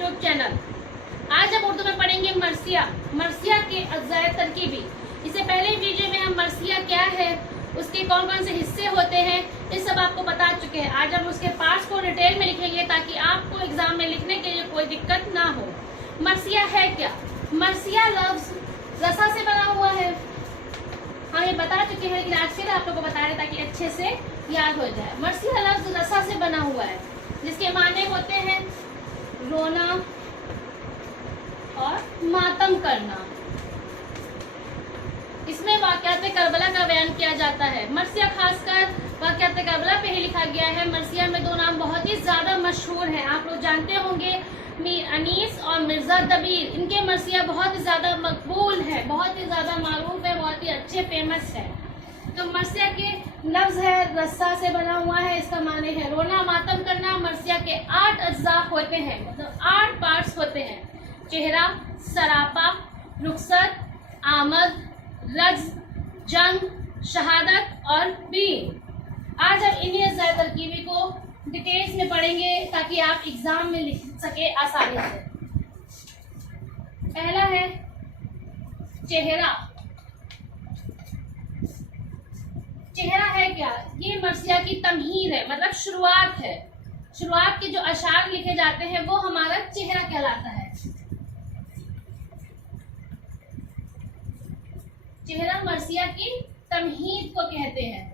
YouTube channel. आज हम उर्दू में पढ़ेंगे मरसिया। मरसिया के अज्जाए तरकीबी। इससे पहले वीडियो में हम मरसिया क्या है, उसके कौन कौन से हिस्से होते हैं, ये सब आपको बता चुके हैं। आज हम उसके पार्ट्स को डिटेल में लिखेंगे ताकि आपको एग्जाम में लिखने के लिए कोई दिक्कत ना हो। मरसिया है क्या? मरसिया लफ्ज रसा से बना हुआ है। हाँ, ये बता चुके हैं, लेकिन आज फिर आप लोगों को बता रहे ताकि अच्छे से याद हो जाए। मरसिया लफ्ज रसा से बना हुआ है, जिसके माने होते हैं रोना और मातम करना। इसमें वाक़यात करबला का बयान किया जाता है। मरसिया खासकर वाक़यात करबला पे ही लिखा गया है। मरसिया में दो नाम बहुत ही ज्यादा मशहूर हैं, आप लोग जानते होंगे, मीर अनीस और मिर्जा दबीर। इनके मरसिया बहुत ही ज्यादा मकबूल है, बहुत ही ज्यादा मारूफ है, बहुत ही अच्छे फेमस है। तो मरसिया के लफ्ज है रस्सा से बना हुआ है, इसका माने है रोना मातम करना। मरसिया के 8 अज्जा होते हैं, मतलब 8 पार्ट्स होते हैं। चेहरा, सरापा, रुखसत, आमद, रज, जंग, शहादत और बीन। आज हम इन्हीं अज्जा तरकीबी को डिटेल्स में पढ़ेंगे ताकि आप एग्जाम में लिख सके आसानी से। पहला है चेहरा। चेहरा है क्या? ये मरसिया की तमहीद है, मतलब शुरुआत है। शुरुआत के जो अशार लिखे जाते हैं वो हमारा चेहरा कहलाता है। चेहरा मरसिया की तमहीद को कहते हैं।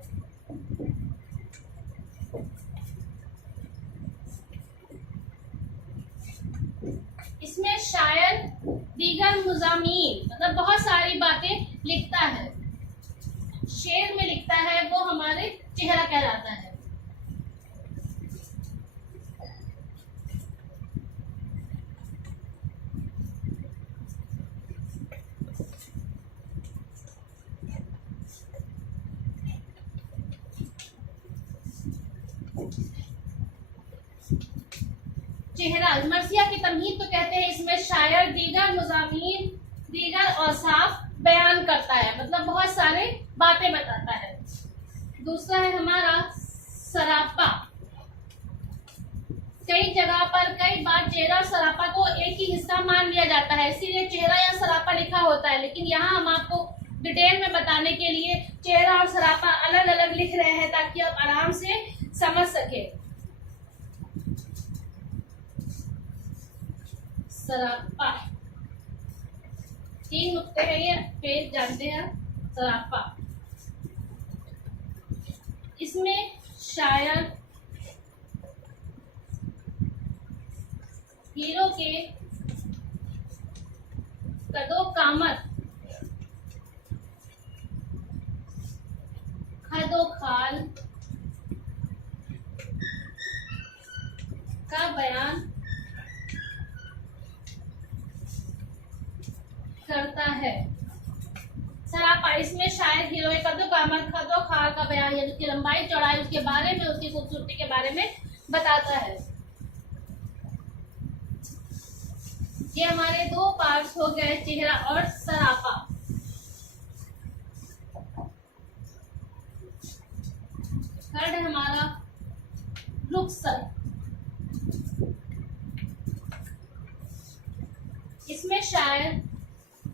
इसमें शायर दीगर मुज़ामीन, मतलब बहुत सारी बातें लिखता है, शेर में लिखता है, वो हमारे चेहरा कहलाता है। चेहरा मरसिया की तमहीद तो कहते हैं। इसमें शायर दीगर मुज़ामीन, दीगर औसाफ बयान करता है, मतलब बहुत सारे बातें बताता है। दूसरा है हमारा सरापा। कई जगह पर कई बार चेहरा और सरापा को एक ही हिस्सा मान लिया जाता है, इसीलिए चेहरा या सरापा लिखा होता है। लेकिन यहाँ हम आपको डिटेल में बताने के लिए चेहरा और सरापा अलग अलग लिख रहे हैं ताकि आप आराम से समझ सके। सरापा 3 नुक्ते हैं, ये पेज जानते हैं। सरापा, इसमें शायर हीरो के कदो कामत, खदो खाल का बयान करता है। सरापा, इसमें शायद हीरो का कदो कामत, खदो खाल का बयान, यानी उसकी लंबाई चौड़ाई, उसके बारे में, उसकी खूबसूरती के बारे में बताता है। ये हमारे 2 पार्ट्स हो गए, चेहरा और सरापा। थर्ड है हमारा रुखसत। इसमें शायद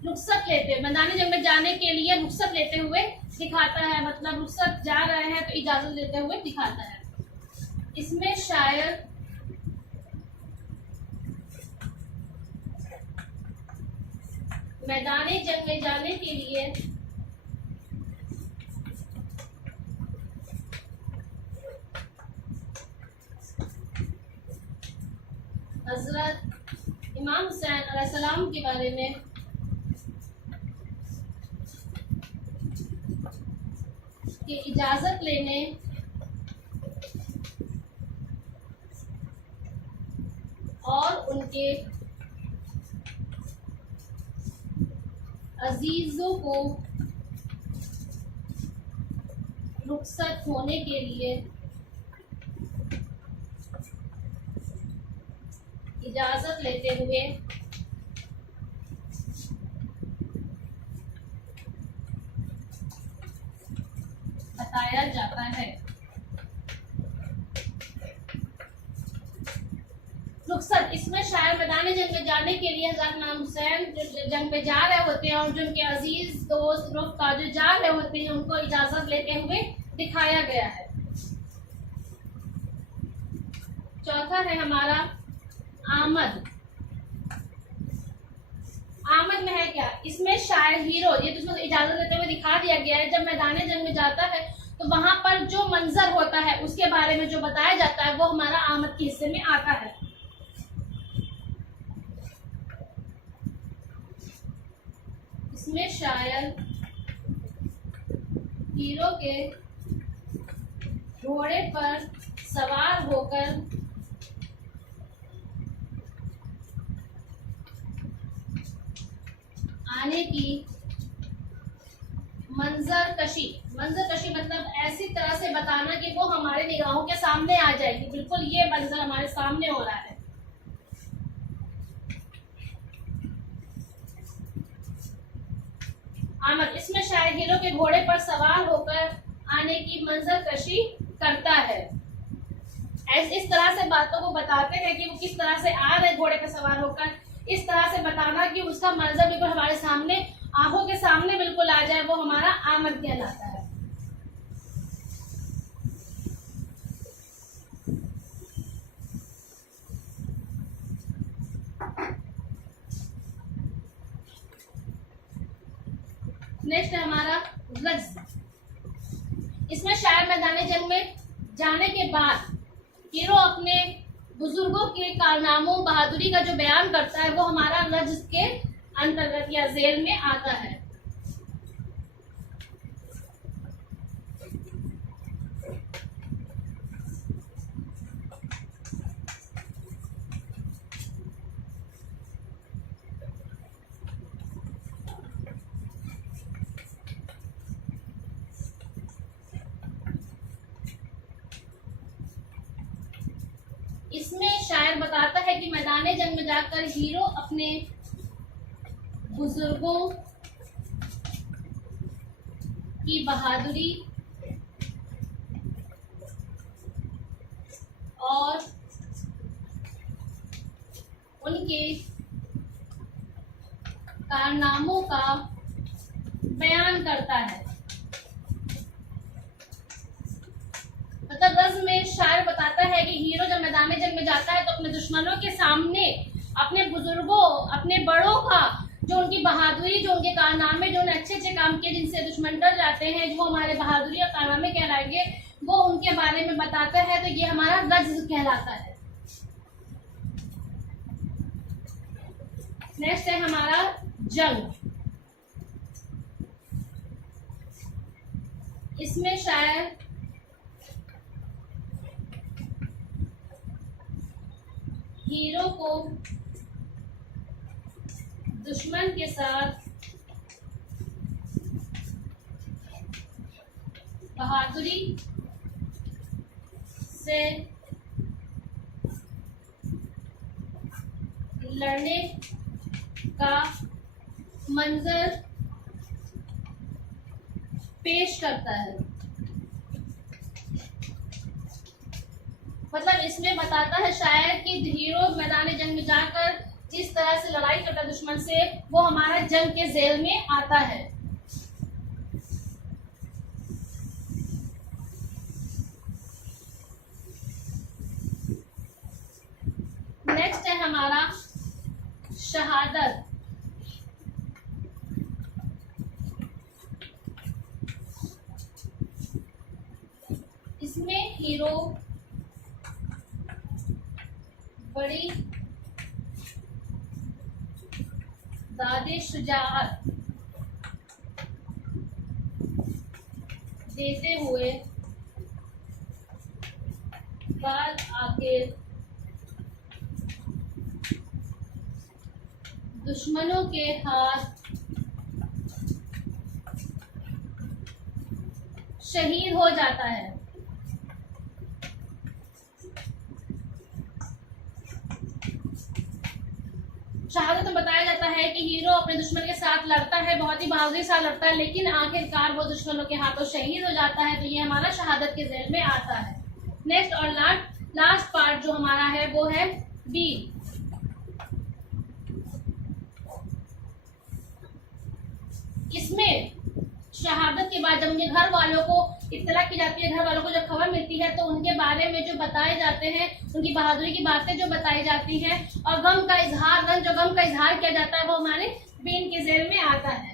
रुखसत लेते, मैदानी जंग में जाने के लिए रुखसत लेते हुए दिखाता है, मतलब रुखसत जा रहे हैं तो इजाजत लेते हुए दिखाता है। इसमें शायद मैदानी जंग में जाने के लिए हजरत इमाम हुसैन अलैहिस्सलाम के बारे में की इजाजत लेने और उनके अजीजों को रुखसत होने के लिए इजाजत लेते हुए बताया जाता है। मकसद, इसमें शायर मैदान जंग में जाने के लिए हज़रत इमाम हुसैन जो जंग पे जा रहे होते हैं और जो उनके अजीज दोस्त रफ़ीक़ा जो जा रहे होते हैं उनको इजाज़त लेते हुए दिखाया गया है। चौथा है हमारा आमद। आमद में है क्या, इसमें शायर हीरो ये तो इजाज़त लेते हुए दिखा दिया गया है। जब मैदान जंग में जाता है तो वहां पर जो मंजर होता है उसके बारे में जो बताया जाता है वो हमारा आमद के हिस्से में आता है। इसमें शायर हीरो के घोड़े पर सवार होकर आने की मंजर कशी मतलब ऐसी तरह से बताना कि वो हमारे निगाहों के सामने आ जाएगी, बिल्कुल ये मंजर हमारे सामने हो रहा है। आमद, इसमें शायद हीरो के घोड़े पर सवार होकर आने की मंजर कशी करता है। इस तरह से बातों को बताते हैं कि वो किस तरह से आ रहे घोड़े पर सवार होकर, इस तरह से बताना कि उसका मंजर बिल्कुल हमारे सामने, आंखों के सामने बिल्कुल आ जाए, वो हमारा आमद कहलाता है। नेक्स्ट है हमारा रज्ज। इसमें शायर मैदान जंग में जाने के बाद हीरो अपने बुजुर्गों के कारनामों बहादुरी का जो बयान करता है वो हमारा रज्ज के अंतर्गत या जेल में आता है। इसमें शायर बताता है कि मैदान जंग में जाकर हीरो अपने बुजुर्गों की बहादुरी और उनके कारनामों का बयान करता है। मतलब रज़्म में शायर बताता है कि हीरो जब मैदान जंग में जाता है तो अपने दुश्मनों के सामने अपने बुजुर्गों, अपने बड़ों का जो उनकी बहादुरी, जो उनके कारनामे, जो उन्हें अच्छे अच्छे काम किए जिनसे दुश्मन डर जाते हैं, जो हमारे बहादुरी और कारनामे कहलाएंगे, वो उनके बारे में बताता है। तो ये हमारा रज़्म कहलाता है। नेक्स्ट है हमारा जंग। इसमें शायर हीरो को दुश्मन के साथ बहादुरी से लड़ने का मंजर पेश करता है। मतलब इसमें बताता है शायर कि हीरो मैदान जंग में जाकर जिस तरह से लड़ाई करता है दुश्मन से, वो हमारा जंग के जेल में आता है। नेक्स्ट है हमारा शहादत। इसमें हीरो बड़ी दादे शुजाअत देते हुए बाद आखिर दुश्मनों के हाथ शहीद हो जाता है। शहादत में बताया जाता है कि हीरो अपने दुश्मन के साथ लड़ता है, बहुत ही बहादुरी के साथ लड़ता है, लेकिन आखिरकार वो दुश्मनों के हाथों शहीद हो जाता है। तो ये हमारा शहादत के जेल में आता है। नेक्स्ट और लास्ट पार्ट जो हमारा है वो है बी, इसमें शहादत के बाद जब उनके घर वालों को इत्तला की जाती है, घर वालों को जब खबर मिलती है तो उनके बारे में जो बताए जाते हैं, उनकी बहादुरी की बातें जो बताई जाती हैं और गम का इजहार किया जाता है, वो हमारे बीन के जेल में आता है।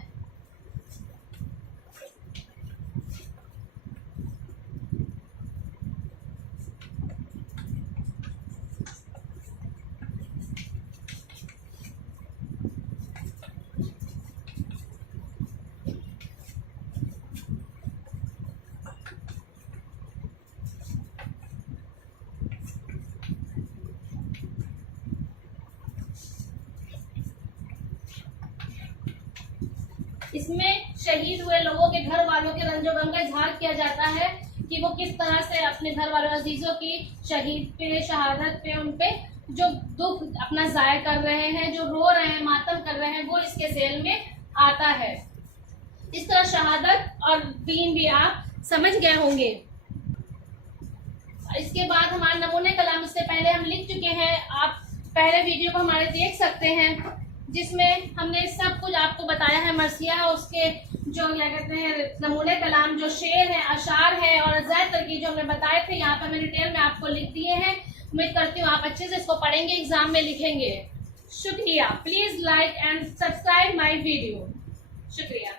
इसमें शहीद हुए लोगों के घर वालों के रंजो गम का इजहार किया जाता है कि वो किस तरह से अपने घर वालों अजीजों की शहीद पे, शहादत पे, उन पे जो दुख अपना जाहिर कर रहे हैं, जो रो रहे हैं, मातम कर रहे हैं, वो इसके जेल में आता है। इस तरह शहादत और दीन भी आप समझ गए होंगे। इसके बाद हमारे नमूने कलाम इससे पहले हम लिख चुके हैं, आप पहले वीडियो को हमारे देख सकते हैं, जिसमें हमने सब कुछ आपको बताया है। मरसिया उसके जो क्या कहते हैं नमूने कलाम, जो शेर है, अशार है और अज़ायद तरकीब जो हमने बताए थे, यहाँ पर मैं डिटेल में आपको लिख दिए हैं। उम्मीद करती हूँ आप अच्छे से इसको पढ़ेंगे, एग्जाम में लिखेंगे। शुक्रिया। Please like and subscribe my video. शुक्रिया।